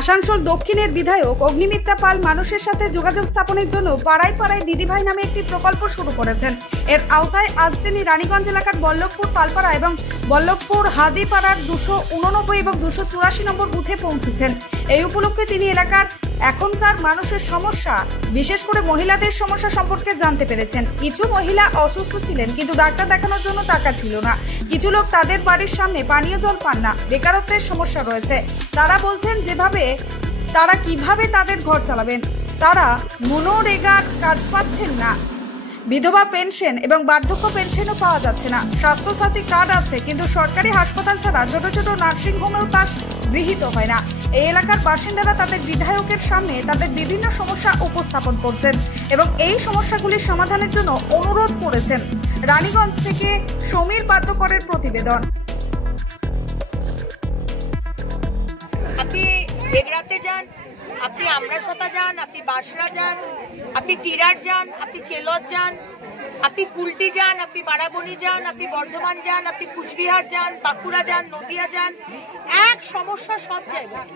আসানসোল দক্ষিণের বিধায়ক অগ্নিমিত্রা পাল মানুষের সাথে যোগাযোগ স্থাপনের জন্য পাড়ায় পাড়ায় দিদিভাই নামে একটি প্রকল্প শুরু করেছেন। এর আওতায় আজ তিনি রানীগঞ্জ এলাকার বল্লভপুর, পালপাড়া এবং বল্লভপুর, হাদিপাড়ার দুশো উননব্বই এবং দুশো চুরাশি নম্বর বুথে পৌঁছেছেন। এই উপলক্ষে তিনি এলাকার এখনকার মানুষের সমস্যা, বিশেষ করে মহিলাদের সমস্যা সম্পর্কে জানতে পেরেছেন। কিছু মহিলা অসুস্থ ছিলেন, কিন্তু ডাক্তার দেখানোর জন্য টাকা ছিল না। কিছু লোক তাদের বাড়ির সামনে পানীয় জল পান না, বেকারত্বের সমস্যা রয়েছে। তারা বলছেন যেভাবে, তারা কীভাবে তাদের ঘর চালাবেন। তারা মনোরেগার কাজ পাচ্ছেন না। বিধবা পেনশন এবং বার্ধক্য পেনশনও পাওয়া যাচ্ছে না। স্বাস্থ্যসাথী কার্ড আছে, কিন্তু সরকারি হাসপাতাল ছাড়া ছোট ছোট নার্সিং হোমেও তা গৃহীত হয় না। এই এলাকার বাসিন্দারা তাদের বিধায়কের সামনে তাদের বিভিন্ন সমস্যা উপস্থাপন করছেন এবং এই সমস্যাগুলির সমাধানের জন্য অনুরোধ করেছেন। রানীগঞ্জ থেকে সমীর বাদ্যকরের প্রতিবেদন। আপনি বেগড়াতে যান আপনি আমরাসতা যান, আপনি বাসরা যান, আপনি টিরার যান, আপনি চেলর যান, আপনি কুলটি যান, আপনি বারাবণী যান, আপনি বর্ধমান যান, আপনি কুচবিহার যান, বাঁকুড়া যান, নদিয়া যান, এক সমস্যা সব জায়গায়।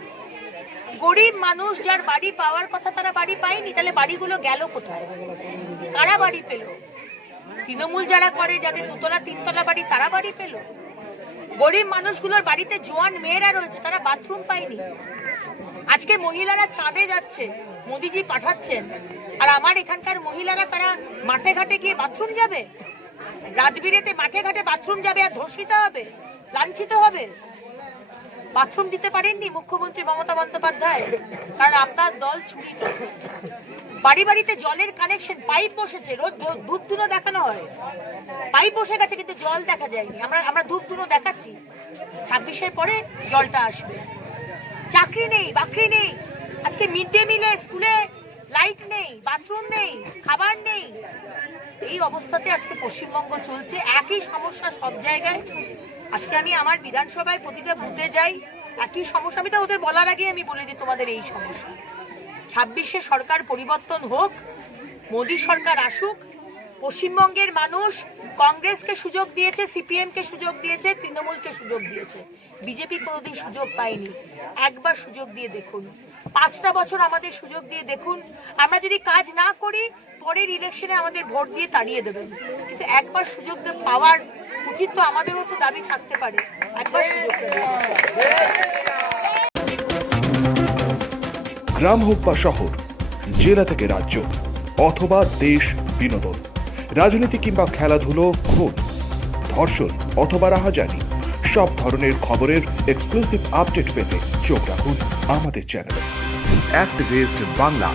গরিব মানুষ যার বাড়ি পাওয়ার কথা তারা বাড়ি পায়নি, তাহলে বাড়িগুলো গেল কোথায়? কারা বাড়ি পেল? তৃণমূল যারা করে, যাদের দুতলা, তিনতলা বাড়ি, তারা বাড়ি পেল? গরিব মানুষগুলোর বাড়িতে জোয়ান মেয়েরা রয়েছে, তারা বাথরুম পায়নি। আজকে মহিলারা চাঁদে যাচ্ছে, মোদিজি পাঠাচ্ছেন। আর আমার এখানকার মহিলারা তারা মাঠে ঘাটে গিয়ে বাথরুম যাবে? রাতবিরেতে মাঠে ঘাটে বাথরুম যাবে আর ধর্ষিত হবে, লাঞ্ছিত হবে? বাথরুম দিতে পারেননি মুখ্যমন্ত্রী মমতা বন্দ্যোপাধ্যায়, কারণ আপনার দল চুরি করছে। বাড়ি বাড়িতে জলের কানেকশন পাইপ বসেছে, রোজ ধূপ ধুনো দেখানো হয়। পাইপ বসে গেছে কিন্তু জল দেখা যায়নি। আমরা আমরা ধূপ ধুনো দেখাচ্ছি। ছাব্বিশের পরে জলটা আসবে। চাকরি নেই। বাকরি নেই। আজকে মিড ডে মিলে স্কুলে লাইট নেই বাথরুম নেই, খাবার নেই। এই অবস্থাতে আজকে পশ্চিমবঙ্গ চলছে। একই সমস্যা সব জায়গায়। আজকে আমি আমার বিধানসভায় প্রতিটা বুথে যাই, একই সমস্যা। আমি তো ওদের বলার আগে আমি বলে দিই তোমাদের এই সমস্যা। ছাব্বিশে সরকার পরিবর্তন হোক, মোদী সরকার আসুক, পশ্চিমবঙ্গের মানুষ কংগ্রেসকে সুযোগ দিয়েছে, সিপিএমকে সুযোগ দিয়েছে, তৃণমূলকে সুযোগ দিয়েছে। বিজেপি কোনোদিন সুযোগ পায়নি। একবার সুযোগ দিয়ে দেখুন। পাঁচটা বছর আমাদের সুযোগ দিয়ে দেখুন। আমরা যদি কাজ না করি, পরের ইলেকশনে আমাদের ভোট দিয়ে তাড়িয়ে দেবেন। কিন্তু একবার সুযোগ পাওয়ার উচিত তো আমাদেরও তো দাবি থাকতে পারে। একবার সুযোগ গ্রাম হোক বা শহর, জেলা থেকে রাজ্য, অথবা দেশ, বিনোদন। রাজনীতি কিংবা খেলাধুলো, খুন, ধর্ষণ অথবা রাহাজানি, সব ধরনের খবরের এক্সক্লুসিভ আপডেট পেতে চোখ রাখুন আমাদের চ্যানেলে অ্যাক্টিভিস্ট বাংলা